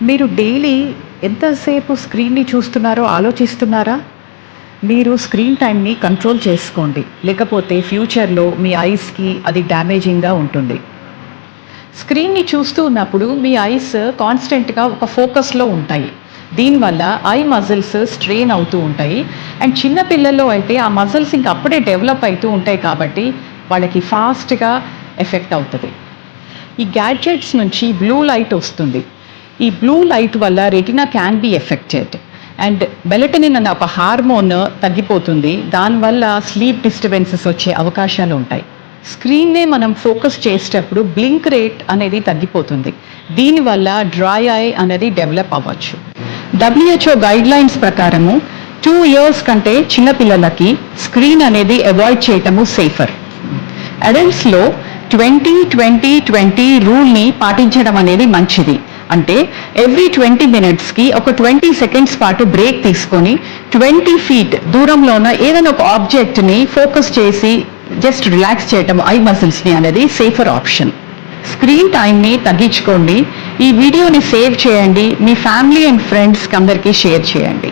మీరు డైలీ ఎంతసేపు స్క్రీన్‌ని చూస్తున్నారో ఆలోచిస్తున్నారా? మీరు స్క్రీన్ టైమ్‌ని కంట్రోల్ చేసుకోండి. లేకపోతే ఫ్యూచర్‌లో మీ ఐస్‌కి అది డ్యామేజింగ్‌గా ఉంటుంది. స్క్రీన్‌ని చూస్తూ ఉన్నప్పుడు మీ ఐస్ కాన్స్టెంట్‌గా ఒక ఫోకస్‌లో ఉంటాయి. దీనివల్ల ఐ మజిల్స్ స్ట్రెయిన్ అవుతూ ఉంటాయి. అండ్ చిన్న పిల్లల్లో అయితే ఆ మజిల్స్ ఇంక అప్పుడే డెవలప్ అయితూ ఉంటాయి కాబట్టి వాళ్ళకి ఫాస్ట్‌గా ఎఫెక్ట్ అవుతది. ఈ గ్యాడ్జెట్స్ నుంచి బ్లూ లైట్ వస్తుంది. ఈ బ్లూ లైట్ వల్ల retina can be affected and melatonin అనే ఒక హార్మోన్ తగ్గిపోతుంది. దానివల్ల స్లీప్ డిస్టర్బెన్సెస్ వచ్చే అవకాశాలు ఉంటాయి. స్క్రీన్నే మనం ఫోకస్ చేసేటప్పుడు బ్లింక్ రేట్ అనేది తగ్గిపోతుంది. దీనివల్ల డ్రై ఐ అనేది డెవలప్ అవ్వచ్చు. WHO గైడ్లైన్స్ ప్రకారము 2 ఇయర్స్ కంటే చిన్నపిల్లలకి స్క్రీన్ అనేది అవాయిడ్ చేయటము సేఫర్. అడల్ట్స్లో 20-20-20 రూల్ని పాటించడం అనేది మంచిది. అంటే ఎవ్రీ 20 మినిట్స్కి ఒక 20 సెకండ్స్ పాటు బ్రేక్ తీసుకొని 20 ఫీట్ దూరంలో ఉన్న ఏదైనా ఒక ఆబ్జెక్ట్ని ఫోకస్ చేసి జస్ట్ రిలాక్స్ చేయటం ఐ మసిల్స్ని అనేది సేఫర్ ఆప్షన్. స్క్రీన్ టైంని తగ్గించుకోండి. ఈ వీడియోని సేవ్ చేయండి. మీ ఫ్యామిలీ అండ్ ఫ్రెండ్స్కి అందరికీ షేర్ చేయండి.